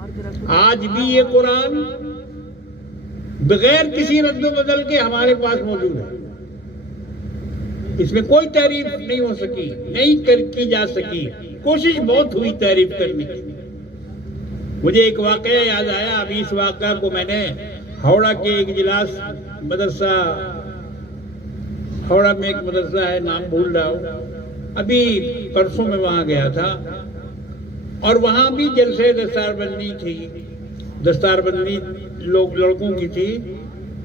آج بھی یہ قرآن بغیر کسی رد و بدل کے ہمارے پاس موجود ہے. اس میں کوئی تعریف نہیں ہو سکی، نہیں کی جا سکی. کوشش بہت ہوئی تعریف کرنے کی. مجھے ایک واقعہ یاد آیا. ابھی اس واقعہ کو میں نے ہاوڑہ کے ایک اجلاس مدرسہ، ہاوڑہ میں ایک مدرسہ ہے، نام بھول رہا ہوں، ابھی پرسوں میں وہاں گیا تھا، اور وہاں بھی جلسے دستار بندی تھی. دستار بندی لڑکوں کی تھی.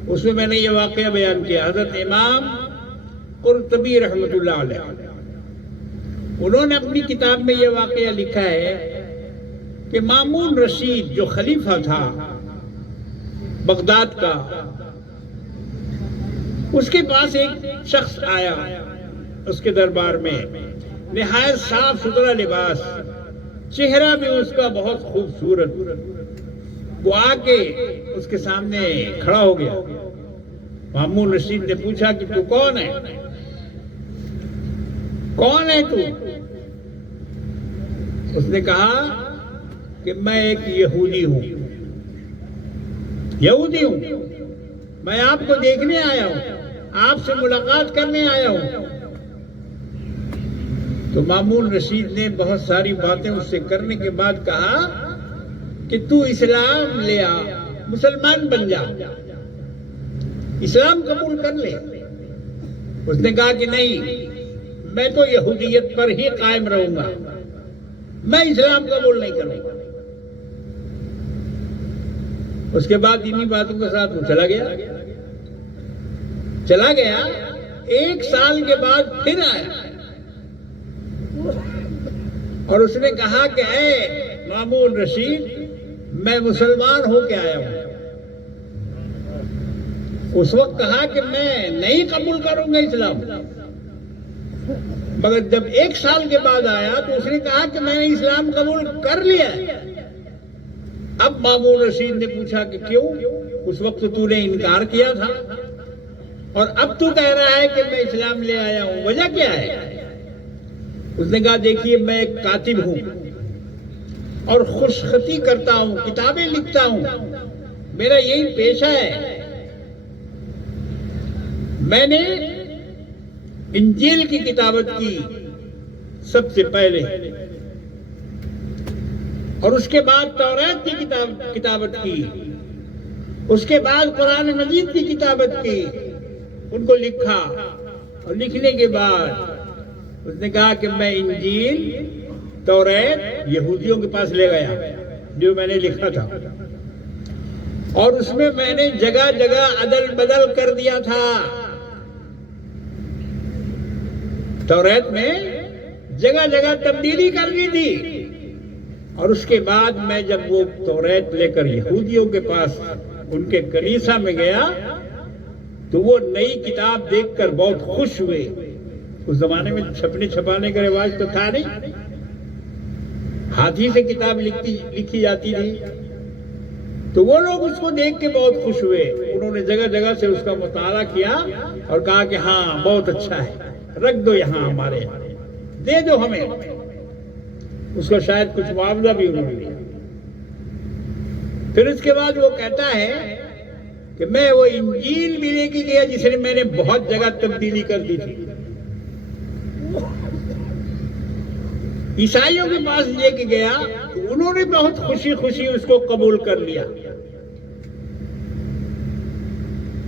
اس میں میں نے یہ واقعہ بیان کیا. حضرت امام قرطبی رحمۃ اللہ علیہ، انہوں نے اپنی کتاب میں یہ واقعہ لکھا ہے کہ مامون رشید جو خلیفہ تھا بغداد کا، اس کے پاس ایک شخص آیا اس کے دربار میں، نہایت صاف ستھرا لباس، چہرہ بھی اس کا بہت خوبصورت. وہ آ کے اس کے سامنے کھڑا ہو گیا. مامون رشید نے پوچھا کہ تو کون ہے؟ کون ہے تو؟ اس نے کہا کہ میں ایک یہودی ہوں. یہودی ہوں، میں آپ کو دیکھنے آیا ہوں، آپ سے ملاقات کرنے آیا ہوں. تو مامون رشید نے بہت ساری باتیں اس سے کرنے کے بعد کہا کہ تو اسلام لے آ، مسلمان بن جا، اسلام قبول کر لے. اس نے کہا کہ نہیں، میں تو یہودیت پر ہی قائم رہوں گا، میں اسلام قبول نہیں کروں گا. اس کے بعد انہی باتوں کے ساتھ وہ چلا گیا. ایک سال کے بعد پھر آیا اور اس نے کہا کہ اے مامون رشید، میں مسلمان ہو کے آیا ہوں. اس وقت کہا کہ میں نہیں قبول کروں گا اسلام، مگر جب ایک سال کے بعد آیا تو اس نے کہا کہ میں نے اسلام قبول کر لیا. اب مامون رشید نے پوچھا کہ کیوں؟ اس وقت تو نے انکار کیا تھا اور اب تو کہہ رہا ہے کہ میں اسلام لے آیا ہوں، وجہ کیا ہے؟ اس نے کہا دیکھیے، میں ایک کاتب ہوں اور خوش خطی کرتا ہوں، کتابیں لکھتا ہوں، میرا یہی پیشہ ہے. میں نے انجیل کی کتابت کی سب سے پہلے، اور اس کے بعد توریت کی کتابت کی، اس کے بعد قرآن مجید کی کتابت کی، ان کو لکھا، اور لکھنے کے بعد اس نے کہا کہ میں انجیل توریت یہودیوں کے پاس لے گیا جو میں نے لکھا تھا، اور اس میں میں نے جگہ جگہ عدل بدل کر دیا تھا. توریت میں جگہ جگہ تبدیلی کر دی تھی. اور اس کے بعد میں جب وہ توریت لے کر یہودیوں کے پاس ان کے کنیسہ میں گیا تو وہ نئی کتاب دیکھ کر بہت خوش ہوئے. اس زمانے میں چھپنے چھپانے کا رواج تو تھا نہیں، ہاتھی سے کتاب لکھی جاتی تھی. تو وہ لوگ اس کو دیکھ کے بہت خوش ہوئے. انہوں نے جگہ جگہ سے اس کا مطالعہ کیا اور کہا کہ ہاں بہت اچھا ہے، رکھ دو یہاں، ہمارے یہاں دے دو ہمیں. اس کا شاید کچھ معاوضہ بھی انہوں نے دیا. پھر اس کے بعد وہ کہتا ہے کہ میں وہ انجیل بھی لے کے گیا جس نے میں نے بہت جگہ تبدیلی کر دی تھی. عیسائیوں کے پاس لے کے گیا تو انہوں نے بہت خوشی خوشی اس کو قبول کر لیا.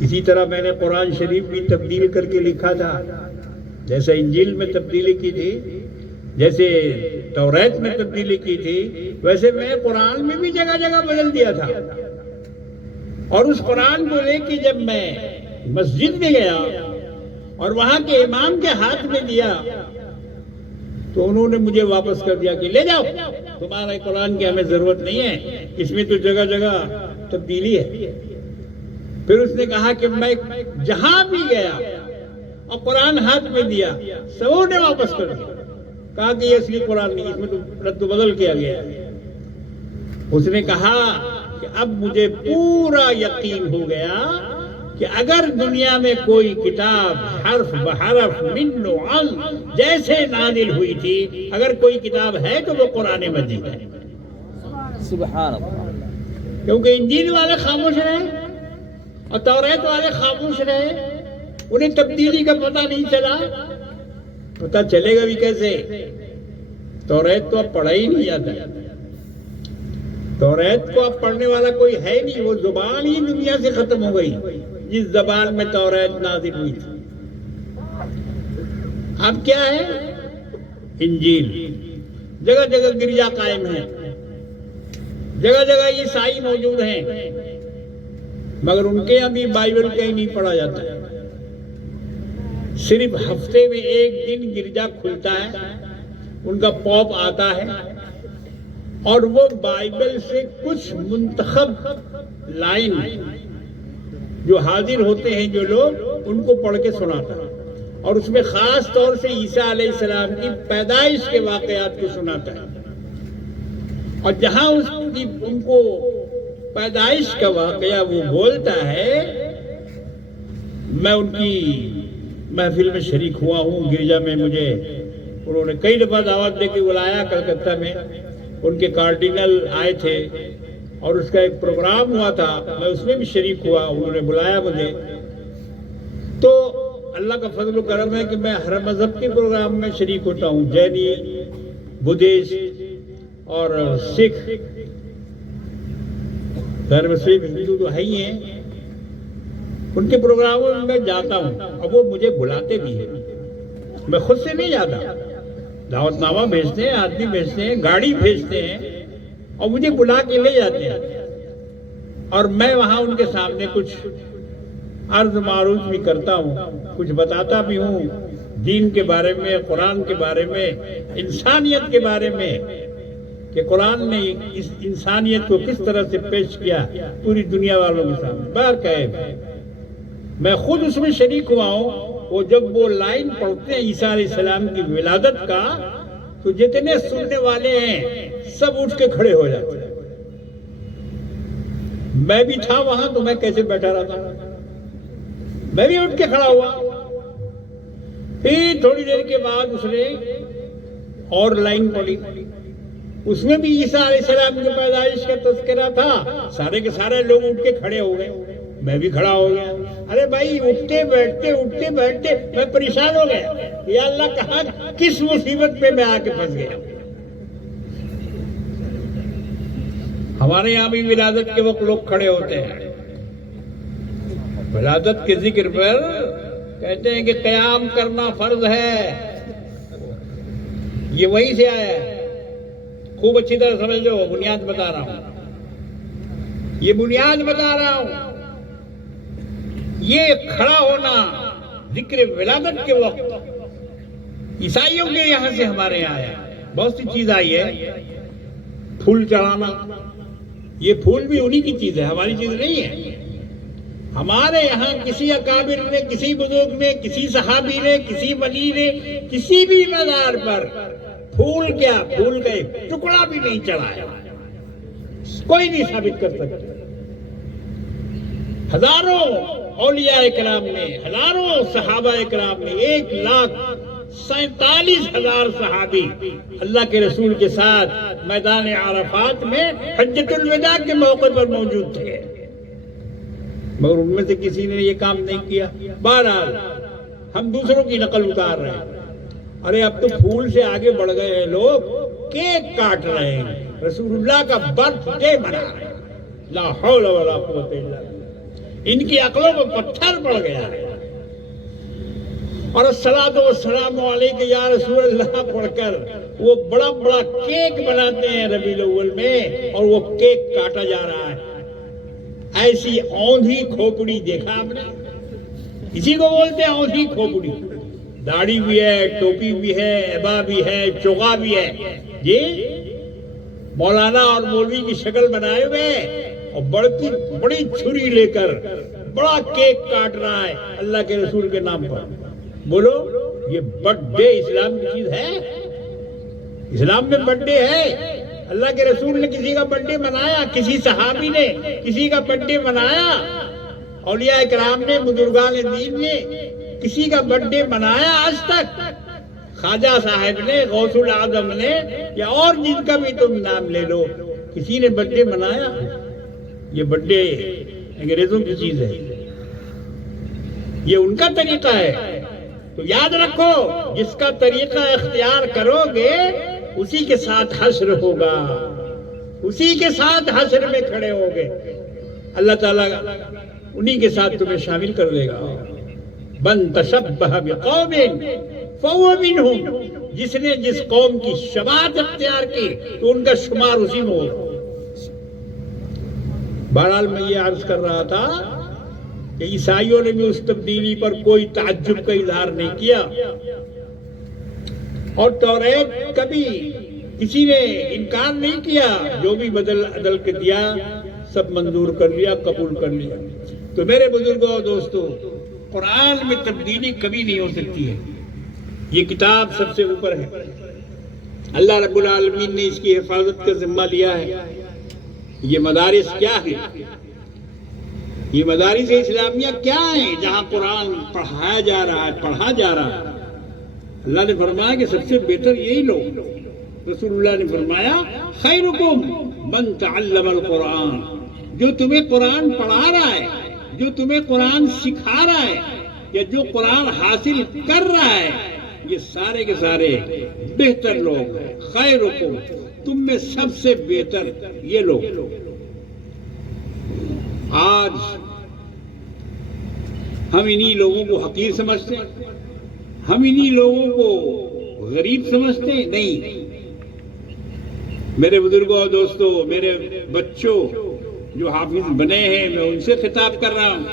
اسی طرح میں نے قرآن شریف بھی تبدیل کر کے لکھا تھا، جیسے انجیل میں تبدیلی کی تھی، جیسے توریت میں تبدیلی کی تھی، ویسے میں قرآن میں بھی جگہ جگہ بدل دیا تھا. اور اس قرآن کو لے کے جب میں مسجد میں گیا اور وہاں کے امام کے ہاتھ میں دیا تو انہوں نے مجھے واپس کر دیا کہ لے جاؤ، تمہارے قرآن کی ہمیں ضرورت نہیں ہے، اس میں تو جگہ جگہ تبدیلی ہے. پھر اس نے کہا کہ میں جہاں بھی گیا اور قرآن ہاتھ میں دیا سبوں نے واپس کر دیا، کہا کہ یہ اصلی قرآن نہیں، اس میں تو رد و بدل کیا گیا ہے. اس نے کہا کہ اب مجھے پورا یقین ہو گیا کہ اگر دنیا میں کوئی کتاب حرف بحرف من و عن جیسے نازل ہوئی تھی، اگر کوئی کتاب ہے تو وہ قرآن مجید ہے. سبحان اللہ. کیونکہ انجیل والے خاموش رہے اور توریت والے خاموش رہے، انہیں تبدیلی کا پتہ نہیں چلا. پتہ چلے گا بھی کیسے؟ توریت تو اب پڑھا ہی نہیں جاتا. توریت کو اب پڑھنے والا کوئی ہے نہیں، وہ زبان ہی دنیا سے ختم ہو گئی جس زبان میں توریت نازل ہوئی تھی. اب کیا ہے؟ انجیل. جگہ جگہ گرجا قائم ہے، جگہ جگہ عیسائی موجود ہیں، مگر ان کے یہاں بھی بائبل کہیں نہیں پڑھا جاتا ہے. صرف ہفتے میں ایک دن گرجا کھلتا ہے، ان کا پوپ آتا ہے اور وہ بائبل سے کچھ منتخب لائن جو حاضر ہوتے ہیں جو لوگ، ان کو پڑھ کے سناتا ہے، اور اس میں خاص طور سے عیسیٰ علیہ السلام کی پیدائش کے واقعات کو سناتا ہے. اور جہاں ان کو پیدائش کا واقعہ وہ بولتا ہے، میں ان کی محفل میں شریک ہوا ہوں. گرجا میں مجھے انہوں نے کئی دفعہ دعوت دے کے بلایا. کلکتہ میں ان کے کارڈینل آئے تھے اور اس کا ایک پروگرام ہوا تھا، میں اس میں بھی شریک ہوا. انہوں نے بلایا مجھے. تو اللہ کا فضل و کرم ہے کہ میں ہر مذہب کے پروگرام میں شریک ہوتا ہوں، جینی، بدھسٹ اور سکھ. غیر مسلم ہندو تو ہے ہی ہیں، ان کے پروگراموں میں میں جاتا ہوں اور وہ مجھے بلاتے بھی ہیں. میں خود سے نہیں جاتا، دعوت نامہ بھیجتے ہیں، آدمی بھیجتے ہیں، گاڑی بھیجتے ہیں اور مجھے بلا کے لے جاتے ہیں. اور میں وہاں ان کے سامنے کچھ عرض معروض بھی کرتا ہوں، کچھ بتاتا بھی ہوں دین کے بارے میں، قرآن کے بارے میں، انسانیت کے بارے میں، کہ قرآن نے اس انسانیت کو کس طرح سے پیش کیا پوری دنیا والوں کے سامنے. بار کہے میں خود اس میں شریک ہوا ہوں. وہ جب وہ لائن پڑھتے ہیں عیسیٰ علیہ السلام کی ولادت کا، تو جتنے سننے والے ہیں سب اٹھ کے کھڑے ہو جاتے ہیں. میں بھی تھا وہاں تو میں کیسے بیٹھا رہا تھا، میں بھی اٹھ کے کھڑا ہوا. پھر تھوڑی دیر کے بعد اس نے اور لائن پڑھی، اس میں بھی عیسیٰ علیہ السلام کی پیدائش کا تذکرہ تھا. سارے کے سارے لوگ اٹھ کے کھڑے ہو گئے، میں بھی کھڑا ہو گیا. ارے بھائی اٹھتے بیٹھتے میں پریشان ہو گیا. یا اللہ کہاں کس مصیبت پہ میں آ کے پھنس گیا. ہمارے یہاں بھی ولادت کے وقت لوگ کھڑے ہوتے ہیں، ولادت کے ذکر پر کہتے ہیں کہ قیام کرنا فرض ہے. یہ وہیں سے آیا ہے. خوب اچھی طرح سمجھ لو، بنیاد بتا رہا ہوں، یہ بنیاد بتا رہا ہوں. یہ کھڑا ہونا ذکر ولادت کے وقت عیسائیوں کے یہاں سے ہمارے یہاں آیا. بہت سی چیز آئی ہے. پھول چڑھانا، یہ پھول بھی انہی کی چیز ہے، ہماری چیز نہیں ہے. ہمارے یہاں کسی اکابر نے، کسی بزرگ نے، کسی صحابی نے، کسی ولی نے کسی بھی مزار پر پھول کیا، پھول کا ایک ٹکڑا بھی نہیں چڑھایا. کوئی نہیں ثابت کر سکتا. ہزاروں اولیاء اکرام نے، ہزاروں صحابہ اکرام نے، 1,47,000 صحابی اللہ کے رسول کے ساتھ میدان عرفات میں حجۃ الوداع کے موقع پر موجود تھے، مگر ان میں سے کسی نے یہ کام نہیں کیا. بہرحال ہم دوسروں کی نقل اتار رہے ہیں. ارے اب تو پھول سے آگے بڑھ گئے ہیں لوگ، کیک کاٹ رہے ہیں، رسول اللہ کا برتھ ڈے منا رہے ہیں. لا حول ولا قوت الا باللہ. ان کی عقلوں میں پتھر پڑ گیا ہے. اور الصلاۃ والسلام علیک یا رسول اللہ پڑھ کر وہ بڑا بڑا کیک بناتے ہیں ربیع الاول میں، اور وہ کیک کاٹا جا رہا ہے. ایسی اوندھی کھوپڑی دیکھا آپ نے؟ اسی کو بولتے ہیں اوندھی کھوپڑی. داڑھی بھی ہے، ٹوپی بھی ہے، عبا بھی ہے، چوغا بھی ہے، یہ مولانا اور مولوی کی شکل بنائے ہوئے اور بڑی چھری لے کر بڑا کیک کاٹ رہا ہے اللہ کے رسول کے نام پر. بولو یہ برتھ ڈے اسلام کی چیز ہے؟ اسلام میں برتھ ڈے ہے؟ اللہ کے رسول نے کسی کا برتھ ڈے منایا؟ کسی صحابی نے کسی کا برتھ ڈے منایا؟ اولیاء کرام نے، بزرگان دین نے کسی کا برتھ ڈے منایا آج تک؟ خواجہ صاحب نے، غوث العظم نے، یا اور جن کا بھی تم نام لے لو، کسی نے برتھ ڈے منایا؟ یہ برتھ ڈے انگریزوں کی چیز ہے، یہ ان کا طریقہ ہے۔ تو یاد رکھو، جس کا طریقہ اختیار کرو گے اسی کے ساتھ حشر ہوگا، اسی کے ساتھ حشر میں کھڑے ہوگے۔ اللہ تعالیٰ انہی کے ساتھ تمہیں شامل کر دے گا۔ من تشبہ بقوم فہو منہم، جس نے جس قوم کی شباہت اختیار کی تو ان کا شمار اسی میں ہوگا۔ بہرحال میں یہ عرض کر رہا تھا کہ عیسائیوں نے بھی اس تبدیلی پر کوئی تعجب کا اظہار نہیں کیا، اور توریت کبھی کسی نے انکار نہیں کیا، جو بھی بدل عدل کے دیا سب منظور کر لیا، قبول کر لیا۔ تو میرے بزرگوں اور دوستوں، قرآن میں تبدیلی کبھی نہیں ہو سکتی ہے، یہ کتاب سب سے اوپر ہے۔ اللہ رب العالمین نے اس کی حفاظت کا ذمہ لیا ہے۔ یہ مدارس کیا ہے؟ یہ مدارس اسلامیہ کیا ہیں جہاں قرآن پڑھایا جا رہا ہے، پڑھا جا رہا ہے؟ اللہ نے فرمایا کہ سب سے بہتر یہی لوگ، رسول اللہ نے فرمایا خیرکم من تعلم القرآن، جو تمہیں قرآن پڑھا رہا ہے، جو تمہیں قرآن سکھا رہا ہے، یا جو قرآن حاصل کر رہا ہے، یہ سارے کے سارے بہتر لوگ ہیں۔ خیرکم، تم میں سب سے بہتر یہ لوگ۔ آج ہم انہی لوگوں کو حقیر سمجھتے ہیں، ہم انہی لوگوں کو غریب سمجھتے ہیں؟ نہیں میرے بزرگوں اور دوستوں، میرے بچوں جو حافظ بنے ہیں، میں ان سے خطاب کر رہا ہوں۔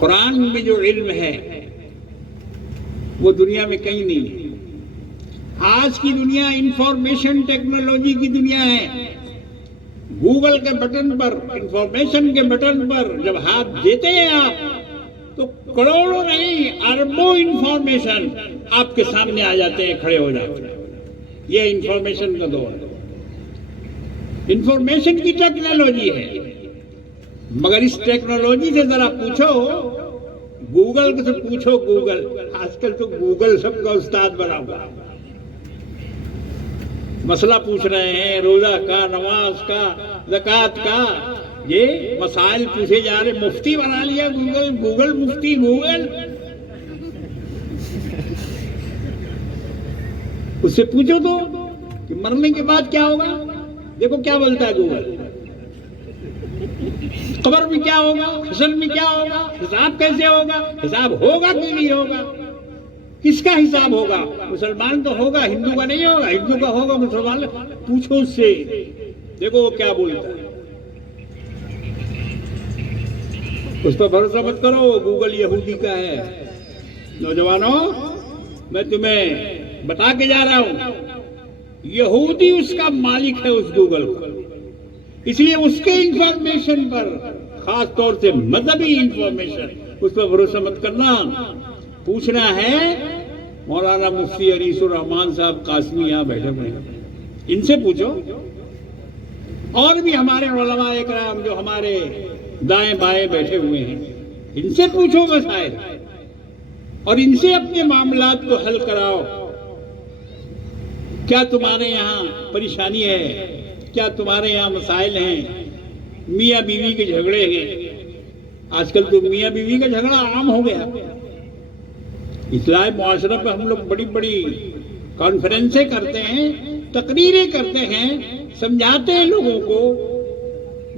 قرآن میں جو علم ہے وہ دنیا میں کہیں نہیں ہے۔ آج کی دنیا انفارمیشن ٹیکنالوجی کی دنیا ہے۔ گوگل کے بٹن پر، انفارمیشن کے بٹن پر جب ہاتھ دیتے ہیں آپ تو کروڑوں نہیں اربوں انفارمیشن آپ کے سامنے آ جاتے ہیں، کھڑے ہو جاتے ہیں۔ یہ انفارمیشن کا دور ہے، انفارمیشن کی ٹیکنالوجی ہے۔ مگر اس ٹیکنالوجی سے ذرا پوچھو، گوگل سے پوچھو، گوگل آج کل تو گوگل سب کا استاد بنا ہوا، مسئلہ پوچھ رہے ہیں روزہ کا، نماز کا، زکوٰۃ کا، یہ مسائل پوچھے جا رہے، مفتی بنا لیا گوگل، گوگل مفتی گوگل۔ اس سے پوچھو تو کہ مرنے کے بعد کیا ہوگا، دیکھو کیا بولتا ہے گوگل، قبر میں کیا ہوگا، حشر میں کیا ہوگا، حساب کیسے ہوگا، حساب ہوگا کہ نہیں ہوگا، کس کا حساب ہوگا، مسلمان تو ہوگا، ہندو کا نہیں ہوگا، ہندو کا ہوگا، مسلمان، پوچھو اس سے، دیکھو وہ کیا بولتا ہے۔ اس پر بھروسہ مت کرو، گوگل یہودی کا ہے۔ نوجوانوں، میں تمہیں بتا کے جا رہا ہوں، یہودی اس کا مالک ہے، اس گوگل کا، اس لیے اس کے انفارمیشن پر، خاص طور سے مذہبی انفارمیشن، اس پر بھروسہ مت کرنا۔ پوچھنا ہے، مولانا مفتی انیس الرحمان صاحب قاسمی یہاں بیٹھے ہوئے ہیں، ان سے پوچھو، اور بھی ہمارے علماء اکرام جو ہمارے دائیں بائیں بیٹھے ہوئے ہیں، ان سے پوچھو مسائل، اور ان سے اپنے معاملات کو حل کراؤ۔ کیا تمہارے یہاں پریشانی ہے؟ کیا تمہارے یہاں مسائل ہیں؟ میاں بیوی کے جھگڑے ہیں، آج کل تو میاں بیوی کا جھگڑا عام ہو گیا۔ اصلاح معاشرہ پہ ہم لوگ بڑی بڑی کانفرنسیں کرتے ہیں، تقریریں کرتے ہیں، سمجھاتے ہیں لوگوں کو،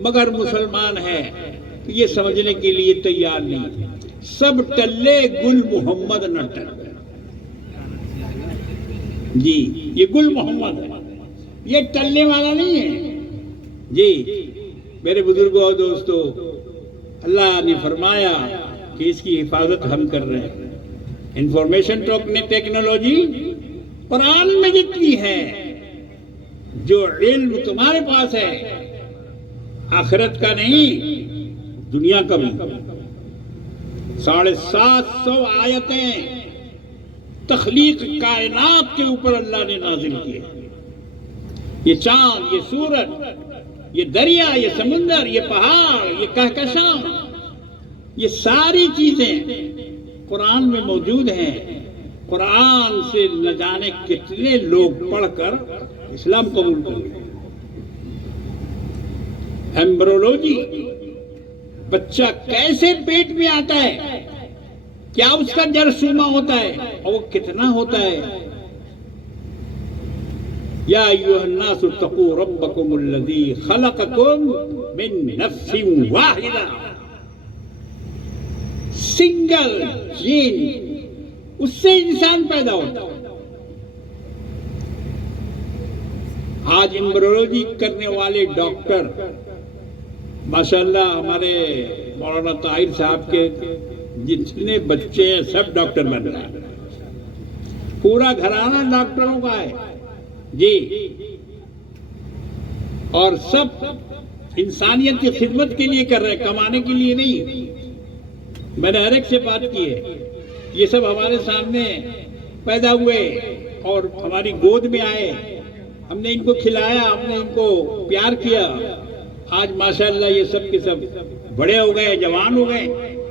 مگر مسلمان ہے کہ یہ سمجھنے کے لیے تیار نہیں۔ سب ٹلے گل محمد نہ ٹل، جی یہ گل محمد ہے، یہ ٹلنے والا نہیں ہے۔ جی میرے بزرگوں اور دوستو، اللہ نے فرمایا کہ اس کی حفاظت ہم کر رہے ہیں۔ انفارمیشن ٹیکنالوجی قرآن میں جتنی ہے، جو علم تمہارے پاس ہے، آخرت کا نہیں دنیا کا بھی، 750 آیتیں تخلیق کائنات کے اوپر اللہ نے نازل کی ہے۔ یہ چاند، یہ سورج، یہ دریا، یہ سمندر، یہ پہاڑ، یہ کہکشاں، یہ ساری چیزیں قرآن میں موجود ہیں۔ قرآن سے نہ جانے کتنے لوگ پڑھ کر اسلام قبول کر گئے۔ ایمبرولوجی، بچہ کیسے پیٹ میں آتا ہے، کیا اس کا جرثومہ ہوتا ہے اور وہ کتنا ہوتا ہے. یا ایھا الناس اتقوا ربکم الذی خلقکم من نفس واحدہ، سنگل جین، اس سے انسان پیدا ہوتا ہے. آج ایمبرولوجی کرنے والے ڈاکٹر ماشاءاللہ ہمارے مولانا طاہر صاحب کے جتنے بچے ہیں سب ڈاکٹر بن رہے ہیں، پورا گھرانہ ڈاکٹروں کا ہے جی، اور سب انسانیت کی خدمت کے لیے کر رہے ہیں، کمانے کے لیے نہیں. میں نے ہر ایک سے بات کی ہے، یہ سب ہمارے سامنے پیدا ہوئے اور ہماری گود میں آئے، ہم نے ان کو کھلایا، ہم نے ان کو پیار کیا. آج ماشاءاللہ یہ سب کے سب بڑے ہو گئے، جوان ہو گئے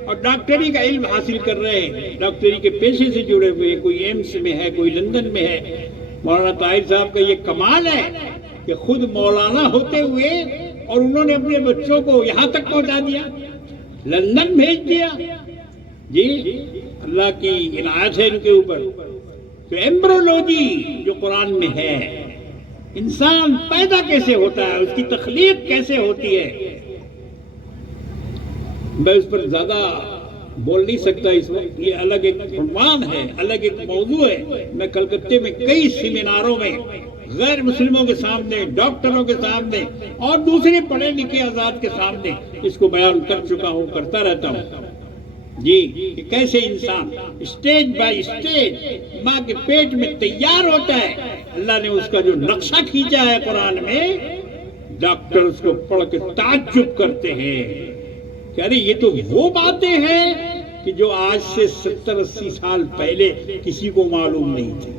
اور ڈاکٹری کا علم حاصل کر رہے ہیں، ڈاکٹری کے پیشے سے جڑے ہوئے، کوئی ایمس میں ہے، کوئی لندن میں ہے. مولانا طاہر صاحب کا یہ کمال ہے کہ خود مولانا ہوتے ہوئے اور انہوں نے اپنے بچوں کو یہاں تک پہنچا دیا، لندن بھیج دیا. جی اللہ کی عنایت ہے ان کے اوپر. تو ایمبرولوجی جو قرآن میں ہے، انسان پیدا کیسے ہوتا ہے، اس کی تخلیق کیسے ہوتی ہے، میں اس پر زیادہ بول نہیں سکتا اس وقت. یہ الگ ایک عنوان ہے، الگ ایک موضوع ہے. میں کلکتے میں کئی سیمیناروں میں غیر مسلموں کے سامنے، ڈاکٹروں کے سامنے اور دوسرے پڑھے لکھے آزاد کے سامنے اس کو بیان کر چکا ہوں، کرتا رہتا ہوں جی، کہ کیسے انسان اسٹیج بائی اسٹیج ماں کے پیٹ میں تیار ہوتا ہے. اللہ نے اس کا جو نقشہ کھینچا ہے قرآن میں، ڈاکٹر اس کو پڑھ کے تعجب کرتے ہیں کہ ارے یہ تو وہ باتیں ہیں کہ جو آج سے 70-80 سال پہلے کسی کو معلوم نہیں تھی.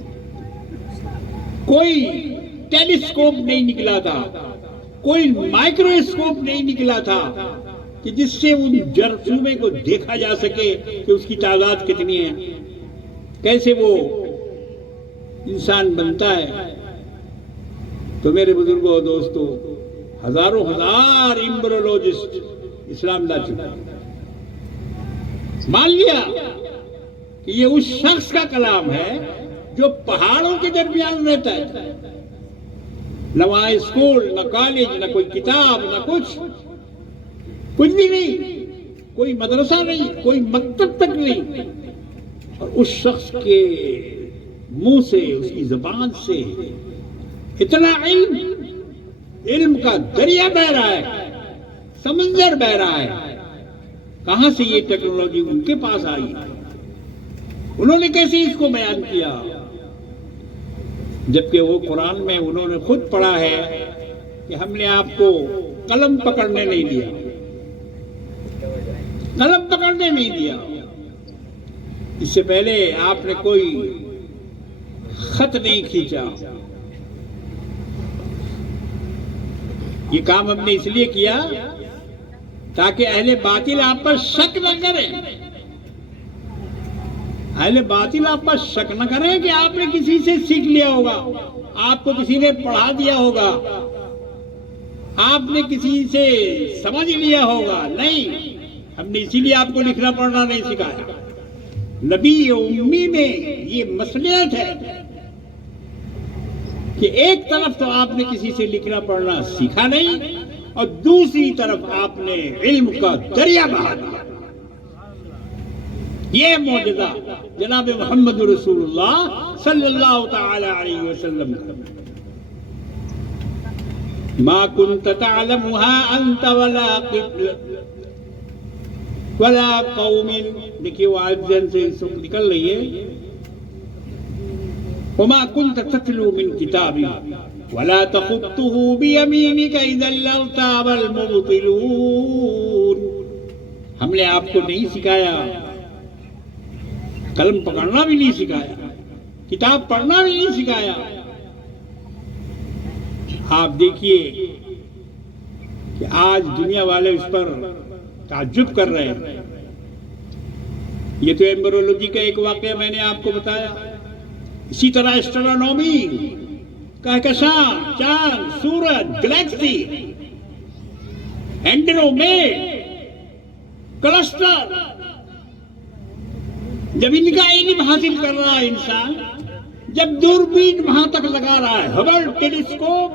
کوئی ٹیلیسکوپ نہیں نکلا تھا، کوئی مائکروسکوپ نہیں نکلا تھا کہ جس سے ان جرثومے کو دیکھا جا سکے کہ اس کی تعداد کتنی ہے، کیسے وہ انسان بنتا ہے. تو میرے بزرگوں اور دوستوں، ہزاروں ہزار ایمبرولوجسٹ اسلام لا چکا. مان لیا کہ یہ اس شخص کا کلام ہے جو پہاڑوں کے درمیان رہتا ہے، نہ وہاں اسکول، نہ کالج، نہ کوئی کتاب، نہ کچھ بھی نہیں، کوئی مدرسہ نہیں، کوئی مکتب تک نہیں. اور اس شخص کے منہ سے، اس کی زبان سے اتنا علم کا دریا بہ رہا ہے، سمندر بہ رہا ہے. کہاں سے یہ ٹیکنالوجی ان کے پاس آئی، انہوں نے کیسے اس کو بیان کیا، جبکہ وہ قرآن میں انہوں نے خود پڑھا ہے کہ ہم نے آپ کو قلم پکڑنے نہیں دیا، قلم پکڑنے نہیں دیا. اس سے پہلے آپ نے کوئی خط نہیں کھینچا. یہ کام ہم نے اس لیے کیا تاکہ اہل باطل آپ پر شک نہ کریں، اہل باطل آپ پر شک نہ کریں کہ آپ نے کسی سے سیکھ لیا ہوگا، آپ کو کسی نے پڑھا دیا ہوگا، آپ نے کسی سے سمجھ لیا ہوگا. نہیں، ہم نے اسی لیے آپ کو لکھنا پڑھنا نہیں سکھایا. نبی امی میں یہ مصلحت ہے کہ ایک طرف تو آپ نے کسی سے لکھنا پڑھنا سیکھا نہیں اور دوسری طرف آپ نے علم کا دریا بہا دیا. یہ معجزہ جناب محمد رسول اللہ صلی اللہ تعالی علیہ وسلم ما كنت تعلمها انت ولا قوم. دیکھیے وہ آیت سے نکل رہی ہے، وما كنت تتلو من كتاب ولا تخطه بيمينك اذا لارتاب المبطلون. ہم نے آپ کو نہیں سکھایا، قلم پکڑنا بھی نہیں سکھایا، کتاب پڑھنا بھی نہیں سکھایا. آپ دیکھیے کہ آج دنیا والے اس پر تعجب کر رہے ہیں. یہ تو ایمبرولوجی کا ایک واقعہ میں نے آپ کو بتایا. اسی طرح ایسٹرونومی، کہکشاں، چاند، سورج، گلیکسی، ہینڈلوں میں کلسٹر، جب ان کا علم حاصل کر رہا ہے انسان، جب دوربین وہاں تک لگا رہا ہے، ہبل ٹیلیسکوپ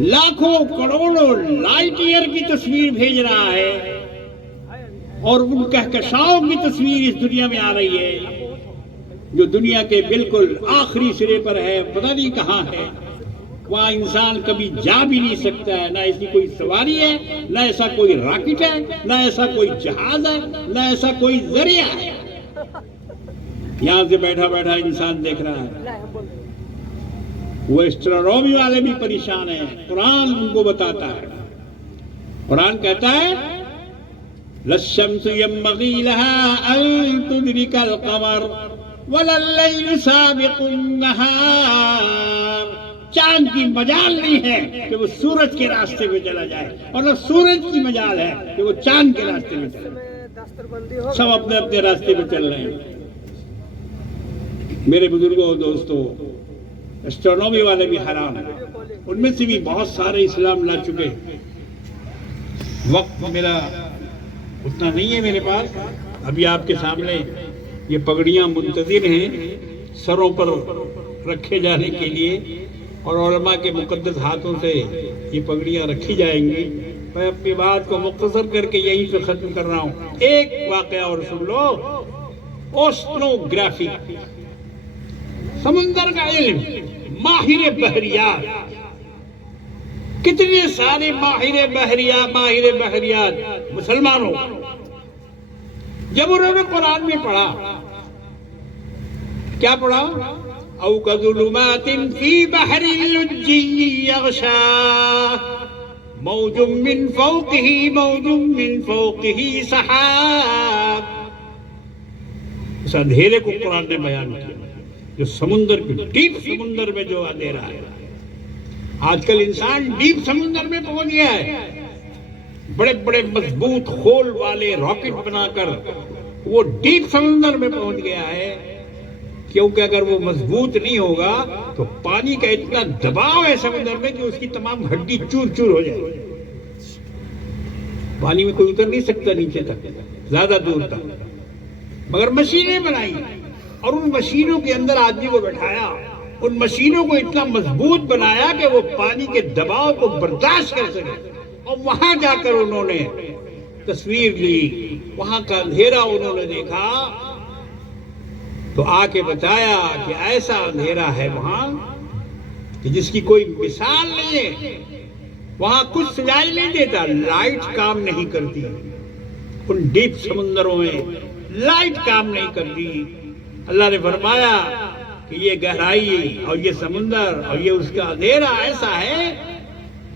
لاکھوں کروڑوں لائٹ ایئر کی تصویر بھیج رہا ہے، اور ان کہکشاؤں کی تصویر اس دنیا میں آ رہی ہے جو دنیا کے بالکل آخری سرے پر ہے، پتہ نہیں کہاں ہے، وہاں انسان کبھی جا بھی نہیں سکتا ہے، نہ ایسی کوئی سواری ہے، نہ ایسا کوئی راکٹ ہے، نہ ایسا کوئی جہاز ہے، نہ ایسا کوئی ذریعہ ہے۔ یہاں سے بیٹھا بیٹھا انسان دیکھ رہا ہے۔ وہ اسٹرانومی والے بھی پریشان ہیں، قرآن ان کو بتاتا ہے، قرآن کہتا ہے لَلشَّمْسُ يَنبَغِي لَهَا أَن تُدْرِكَ الْقَمَرَ وَلَا اللَّيْلُ سَابِقُ النَّهَارِ، چاند کی مجال نہیں ہے کہ وہ سورج کے راستے میں چلا جائے، اور نہ سورج کی مجال ہے کہ وہ چاند کے راستے میں چلا جائے، سب اپنے اپنے راستے میں چل رہے ہیں۔ میرے بزرگوں دوستوں، اسٹرانومی والے بھی حیران ہیں، ان میں سے بھی بہت سارے اسلام لا چکے۔ وقت میرا اتنا نہیں ہے میرے پاس، ابھی آپ کے سامنے یہ پگڑیاں منتظر ہیں سروں پر رکھے جانے کے لیے، اور علماء کے مقدس ہاتھوں سے یہ پگڑیاں رکھی جائیں گی۔ میں اپنی بات کو مختصر کر کے یہیں پہ ختم کر رہا ہوں۔ ایک واقعہ اور سن لو، اوسنوگرافی، سمندر کا علم، ماہر بحریات، کتنے سارے ماہر بحریات مسلمانوں، جب انہوں نے قرآن میں پڑھا، کیا پڑھا؟ او کظلمات فی بحر لجی یغشا موج من فوقہ سحاب۔ اس اندھیرے کو قرآن نے بیان کیا جو سمندر کے ڈیپ سمندر میں جو اندھیرا ہے۔ آج کل انسان ڈیپ سمندر میں پہنچ گیا ہے، بڑے بڑے مضبوط خول والے راکٹ بنا کر وہ ڈیپ سمندر میں پہنچ گیا ہے، کیونکہ اگر وہ مضبوط نہیں ہوگا تو پانی کا اتنا دباؤ ہے سمندر میں کہ اس کی تمام ہڈی چور چور ہو جائے، پانی میں کوئی اتر نہیں سکتا نیچے تک، زیادہ دور تک، مگر مشینیں بنائی، اور ان مشینوں کے اندر آدمی کو بٹھایا، ان مشینوں کو اتنا مضبوط بنایا کہ وہ پانی کے دباؤ کو برداشت کر سکے، اور وہاں جا کر انہوں نے تصویر لی، وہاں کا اندھیرا انہوں نے دیکھا، تو آ کے بتایا کہ ایسا اندھیرا ہے وہاں کہ جس کی کوئی مثال نہیں ہے، وہاں کچھ سجائی نہیں دیتا، لائٹ کام نہیں کرتی، ان ڈیپ سمندروں میں لائٹ کام نہیں کرتی۔ اللہ نے فرمایا کہ یہ گہرائی اور یہ سمندر اور یہ اس کا اندھیرا ایسا ہے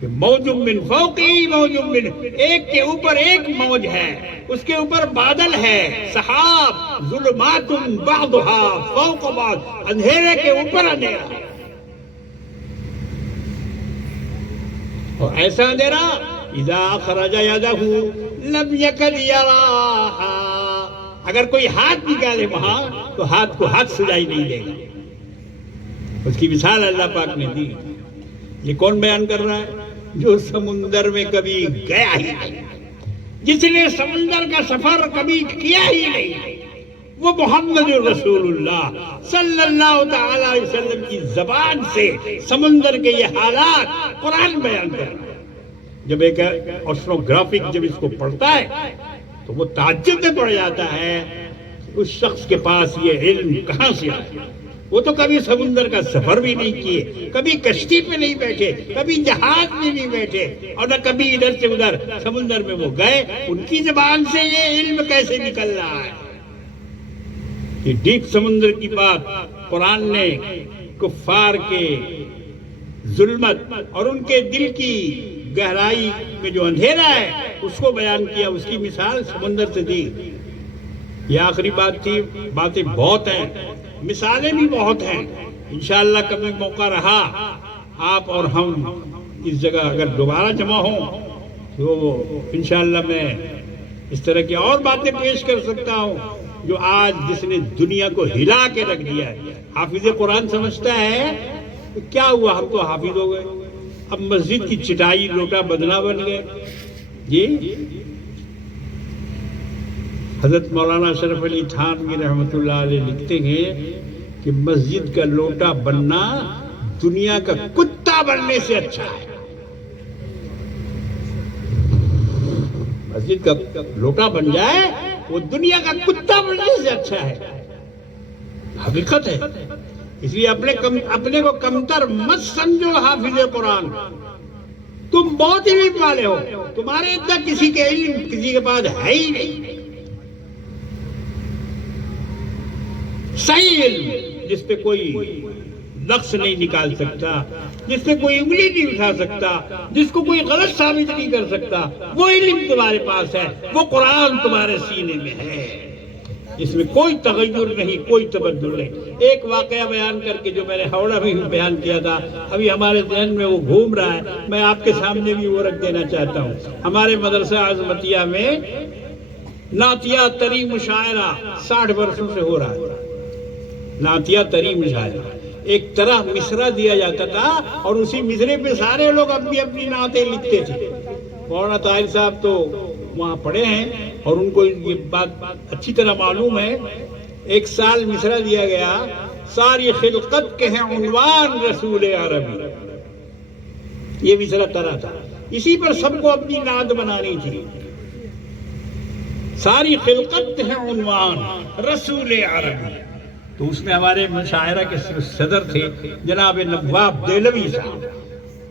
کہ موج من فوقی موج من، ایک کے اوپر ایک موج ہے، اس کے اوپر بادل ہے، سحاب، ظلمات بعضها فوق بعض، اندھیرے کے اوپر اندھیرا، اور ایسا اندھیرا اذا اخرج یدہ لم یکد یراہا، اگر کوئی ہاتھ نکالے وہاں تو ہاتھ کو ہاتھ سجائی نہیں دے گا۔ اس کی مثال اللہ پاک نے دی۔ یہ کون بیان کر رہا ہے؟ جو سمندر میں کبھی گیا ہی نہیں، جس نے سمندر کا سفر کبھی کیا ہی نہیں، وہ محمد رسول اللہ صلی اللہ تعالی علیہ وسلم کی زبان سے سمندر کے یہ حالات قرآن بیان کر رہا ہے۔ جب ایک اوشنوگرافک جب اس کو پڑھتا ہے تو وہ تعجب میں پڑ جاتا ہے اس شخص کے پاس یہ علم کہاں سے آیا۔ وہ تو کبھی سمندر کا سفر بھی نہیں کیے، کبھی کشتی پہ نہیں بیٹھے، کبھی جہاز میں نہیں بیٹھے، اور نہ کبھی ادھر سے ادھر سمندر میں وہ گئے، ان کی زبان سے یہ علم کیسے نکل رہا ہے؟ یہ ڈیپ سمندر کی بات قرآن نے کفار کے ظلمت اور ان کے دل کی گہرائی میں جو اندھیرا ہے اس کو بیان کیا، اس کی مثال سمندر سے دی۔ یہ آخری بات تھی، باتیں بہت ہیں، مثالیں بھی بہت ہیں، انشاءاللہ کبھی موقع رہا آپ اور ہم اس جگہ اگر دوبارہ جمع ہوں تو انشاءاللہ میں اس طرح کی اور باتیں پیش کر سکتا ہوں جو آج جس نے دنیا کو ہلا کے رکھ دیا ہے۔ حافظ قرآن سمجھتا ہے کہ کیا ہوا، ہم تو حافظ ہو گئے، اب مسجد کی چٹائی لوٹا بدنا بن گئے. جی حضرت مولانا اشرف علی تھانوی رحمۃ اللہ علیہ لکھتے ہیں کہ مسجد کا لوٹا بننا دنیا کا کتا بننے سے اچھا ہے. مسجد کا لوٹا بن جائے وہ دنیا کا کتا بننے سے اچھا ہے. حقیقت ہے. اس لیے اپنے کو کمتر مت سمجھو حافظ قرآن. تم بہت علم والے ہو, تمہارے اتنا کسی کے علم کسی کے پاس ہے ہی نہیں. صحیح علم جس پہ کوئی نقص نہیں نکال سکتا, جس پہ کوئی انگلی نہیں اٹھا سکتا, جس کو کوئی غلط ثابت نہیں کر سکتا, وہ علم تمہارے پاس ہے, وہ قرآن تمہارے سینے میں ہے. اس میں کوئی تغیر نہیں, کوئی تبدل نہیں. ایک واقعہ بیان کر کے جو میں نے ہاوڑہ میں بیان کیا تھا, ابھی ہمارے ذہن میں وہ گھوم رہا ہے, میں آپ کے سامنے بھی وہ رکھ دینا چاہتا ہوں. ہمارے مدرسہ عظمتیہ میں نعتیہ طری مشاعرہ 60 برسوں سے ہو رہا ہے. نعتیہ طری مشاعرہ ایک طرح مصرع دیا جاتا تھا اور اسی مصرے پہ سارے لوگ اپنی اپنی نعتیں لکھتے تھے. مولانا طاہر صاحب تو وہاں پڑھے ہیں اور ان کو یہ بات اچھی طرح معلوم ہے. ایک سال مصرع دیا گیا, ساری خلقت کے ہیں عنوان رسول عربی. یہ مصرع طرح تھا, اسی پر سب کو اپنی نعت بنانی تھی. ساری خلقت کے ہیں عنوان رسول عربی. تو اس میں ہمارے مشاعرہ کے صدر تھے جناب نواب دہلوی صاحب,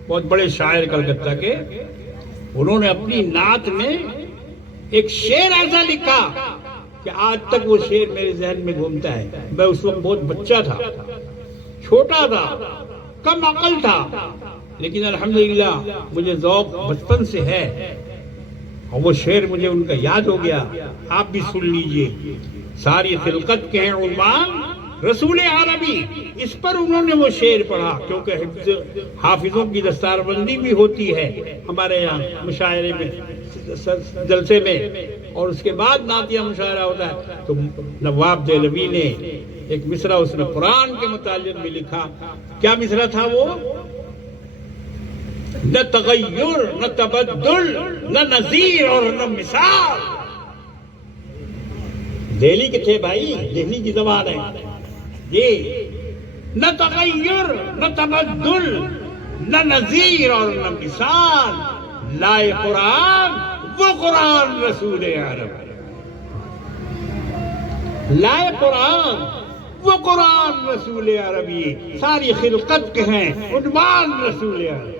بہت بڑے شاعر کلکتہ کے. انہوں نے اپنی نعت میں ایک شعر ایسا لکھا کہ آج تک وہ شعر میرے ذہن میں گھومتا ہے. میں اس وقت بہت بچہ تھا, چھوٹا تھا, کم عقل تھا, لیکن الحمدللہ مجھے ذوق بچپن سے ہے اور وہ شعر مجھے ان کا یاد ہو گیا. آپ بھی سن لیجئے. ساری خلقت کے ہیں عنوان رسول عربی. اس پر انہوں نے وہ شعر پڑھا, کیونکہ حافظوں کی دستار بندی بھی ہوتی ہے ہمارے یہاں مشاعرے میں, جلسے میں, اور اس کے بعد نعتیہ مشاعرہ ہوتا ہے. تو نواب دہلوی نے ایک مصرع اس نے قرآن کے متعلق بھی لکھا. کیا مصرع تھا وہ؟ نہ تغیر, نہ تبدل, نہ نظیر اور نہ مثال. دہلی کے تھے بھائی, دہلی کی زبان ہے یہ. نہ تغیر, نہ تبدل, نہ نظیر اور نہ مثال. لائے قرآن وہ قرآن رسول عرب. لائے قرآن وہ قرآن رسول عربی. ساری خلقت کے ہیں عنوان رسول عرب.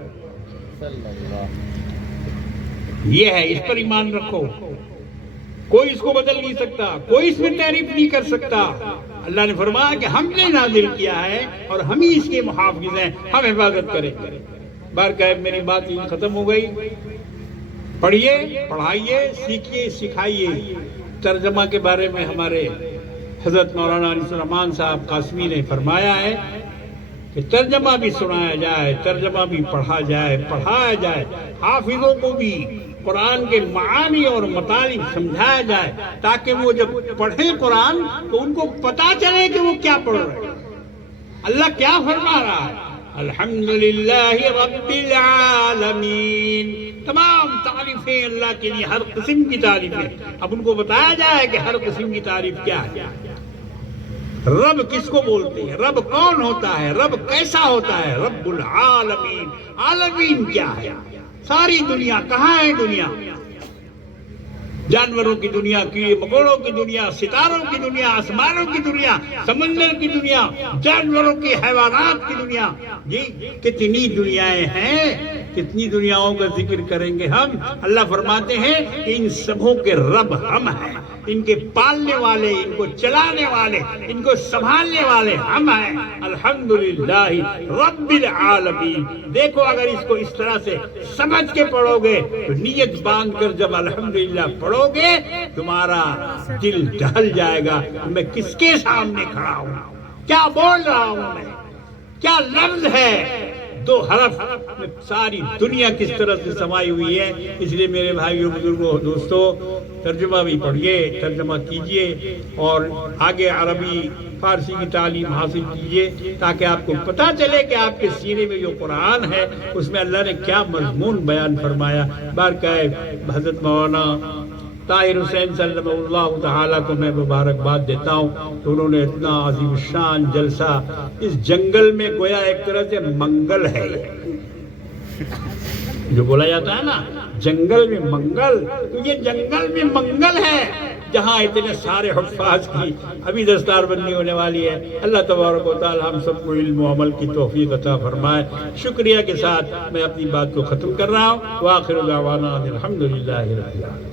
یہ ہے, اس پر ایمان رکھو. کوئی اس کو بدل نہیں سکتا, کوئی اس میں تعریف نہیں کر سکتا. اللہ نے فرمایا کہ ہم نے نازل کیا ہے اور ہم ہی اس کے محافظ ہیں, ہم حفاظت کریں. بارگاہ میری بات ختم ہو گئی. پڑھیے, پڑھائیے, سیکھیے, سکھائیے. ترجمہ کے بارے میں ہمارے حضرت مولانا علی الرحمان صاحب قاسمی نے فرمایا ہے کہ ترجمہ بھی سنایا جائے, ترجمہ بھی پڑھا جائے, پڑھایا جائے. حافظوں کو بھی قرآن کے معانی اور مطالب سمجھایا جائے تاکہ وہ جب پڑھیں قرآن تو ان کو پتا چلے کہ وہ کیا پڑھ رہے ہیں, اللہ کیا فرما رہا ہے. الحمدللہ رب العالمین. تمام تعریفیں اللہ کے لیے, ہر قسم کی تعریفیں. اب ان کو بتایا جائے کہ ہر قسم کی تعریف کیا ہے. رب کس کو بولتے ہیں, رب کون ہوتا ہے, رب کیسا ہوتا ہے. رب العالمین. عالمین کیا ہے؟ ساری دنیا. کہاں ہے دنیا؟ جانوروں کی دنیا, کیڑے مکوڑوں کی دنیا, ستاروں کی دنیا, آسمانوں کی دنیا, سمندر کی دنیا, جانوروں کی, حیوانات کی دنیا. جی کتنی دنیایں ہیں, کتنی دنیاؤں کا ذکر کریں گے ہم. اللہ فرماتے ہیں کہ ان سبوں کے رب ہم ہیں, ان کے پالنے والے, ان کو چلانے والے, ان کو سنبھالنے والے ہم ہیں. الحمدللہ رب العالمین. دیکھو اگر اس کو اس طرح سے سمجھ کے پڑھو گے تو نیت باندھ کر جب الحمدللہ پڑھو گے تمہارا دل ڈھل جائے گا. میں کس کے سامنے کھڑا ہوں, کیا بول رہا ہوں میں, کیا لفظ ہے. دو حرف میں ساری دنیا کس طرح سے سمائی ہوئی ہے. اس لیے میرے بھائیوں بزرگوں دوستوں ترجمہ بھی پڑھیے, ترجمہ کیجئے اور آگے عربی فارسی کی تعلیم حاصل کیجئے تاکہ آپ کو پتہ چلے کہ آپ کے سینے میں جو قرآن ہے اس میں اللہ نے کیا مضمون بیان فرمایا. بارگاہ حضرت مولانا طاہر حسین صلی اللہ تعالیٰ کو میں مبارکباد دیتا ہوں کہ انہوں نے اتنا عظیم شان جلسہ اس جنگل میں گویا ایک طرح سے منگل ہے جو بولا جاتا ہے نا جنگل میں منگل, تو یہ جنگل میں منگل ہے جہاں اتنے سارے حفاظ کی ابھی دستار بندی ہونے والی ہے. اللہ تبارک و تعالی ہم سب کو علم و عمل کی توفیق عطا فرمائے. شکریہ کے ساتھ میں اپنی بات کو ختم کر رہا ہوں. وآخر دعوانا الحمدللہ رب العالمین.